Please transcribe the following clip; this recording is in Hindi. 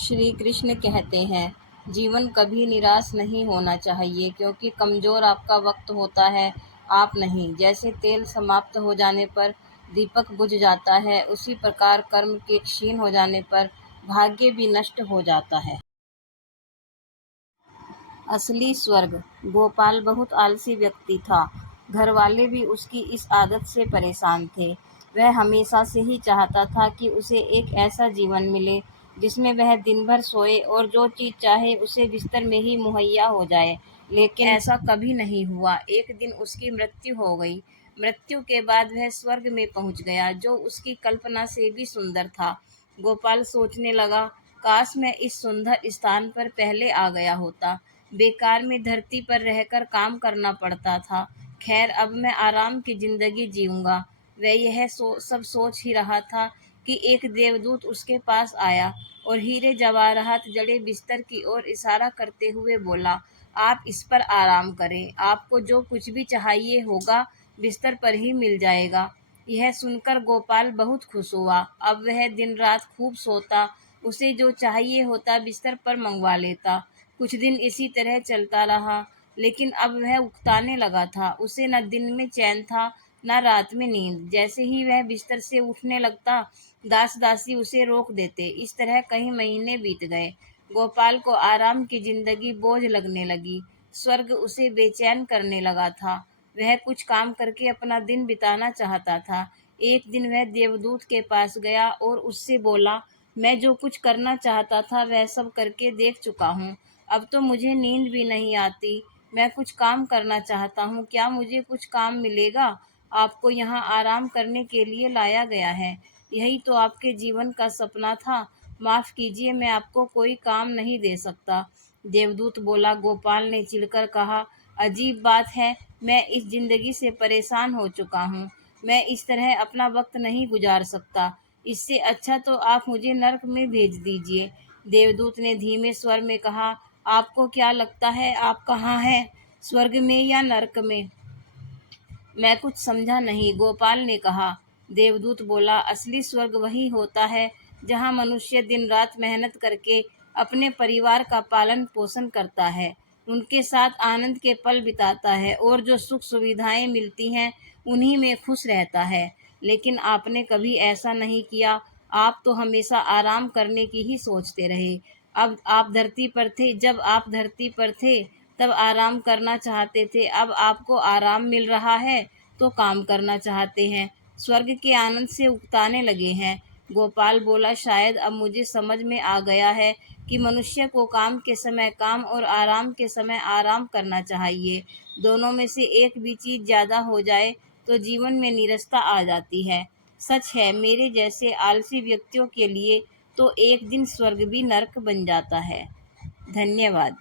श्री कृष्ण कहते हैं, जीवन कभी निराश नहीं होना चाहिए, क्योंकि कमज़ोर आपका वक्त होता है, आप नहीं। जैसे तेल समाप्त हो जाने पर दीपक बुझ जाता है, उसी प्रकार कर्म के क्षीण हो जाने पर भाग्य भी नष्ट हो जाता है। असली स्वर्ग। गोपाल बहुत आलसी व्यक्ति था। घरवाले भी उसकी इस आदत से परेशान थे। वह हमेशा से ही चाहता था कि उसे एक ऐसा जीवन मिले जिसमें वह दिन भर सोए और जो चीज़ चाहे उसे बिस्तर में ही मुहैया हो जाए। लेकिन ऐसा कभी नहीं हुआ। एक दिन उसकी मृत्यु हो गई। मृत्यु के बाद वह स्वर्ग में पहुंच गया, जो उसकी कल्पना से भी सुंदर था। गोपाल सोचने लगा, काश मैं इस सुंदर स्थान पर पहले आ गया होता। बेकार में धरती पर रहकर काम करना पड़ता था। खैर, अब मैं आराम की जिंदगी जीऊंगा। वह यह सब सोच ही रहा था कि एक देवदूत उसके पास आया और हीरे जवाहरात जड़े बिस्तर की ओर इशारा करते हुए बोला, आप इस पर आराम करें। आपको जो कुछ भी चाहिए होगा बिस्तर पर ही मिल जाएगा। यह सुनकर गोपाल बहुत खुश हुआ। अब वह दिन रात खूब सोता, उसे जो चाहिए होता बिस्तर पर मंगवा लेता। कुछ दिन इसी तरह चलता रहा, लेकिन अब वह उकताने लगा था। उसे न दिन में चैन था, न रात में नींद। जैसे ही वह बिस्तर से उठने लगता, दास दासी उसे रोक देते। इस तरह कई महीने बीत गए। गोपाल को आराम की जिंदगी बोझ लगने लगी। स्वर्ग उसे बेचैन करने लगा था। वह कुछ काम करके अपना दिन बिताना चाहता था। एक दिन वह देवदूत के पास गया और उससे बोला, मैं जो कुछ करना चाहता था वह सब करके देख चुका हूँ। अब तो मुझे नींद भी नहीं आती। मैं कुछ काम करना चाहता हूँ, क्या मुझे कुछ काम मिलेगा? आपको यहाँ आराम करने के लिए लाया गया है। यही तो आपके जीवन का सपना था। माफ़ कीजिए, मैं आपको कोई काम नहीं दे सकता। देवदूत बोला। गोपाल ने चिढ़कर कहा, अजीब बात है, मैं इस जिंदगी से परेशान हो चुका हूँ। मैं इस तरह अपना वक्त नहीं गुजार सकता। इससे अच्छा तो आप मुझे नर्क में भेज दीजिए। देवदूत ने धीमे स्वर में कहा, आपको क्या लगता है आप कहाँ हैं, स्वर्ग में या नर्क में? मैं कुछ समझा नहीं, गोपाल ने कहा। देवदूत बोला, असली स्वर्ग वही होता है जहाँ मनुष्य दिन रात मेहनत करके अपने परिवार का पालन पोषण करता है, उनके साथ आनंद के पल बिताता है और जो सुख सुविधाएं मिलती हैं उन्हीं में खुश रहता है। लेकिन आपने कभी ऐसा नहीं किया। आप तो हमेशा आराम करने की ही सोचते रहे। अब आप धरती पर थे जब आप धरती पर थे तब आराम करना चाहते थे। अब आपको आराम मिल रहा है तो काम करना चाहते हैं। स्वर्ग के आनंद से उकताने लगे हैं। गोपाल बोला, शायद अब मुझे समझ में आ गया है कि मनुष्य को काम के समय काम और आराम के समय आराम करना चाहिए। दोनों में से एक भी चीज़ ज़्यादा हो जाए तो जीवन में नीरसता आ जाती है। सच है, मेरे जैसे आलसी व्यक्तियों के लिए तो एक दिन स्वर्ग भी नर्क बन जाता है। धन्यवाद।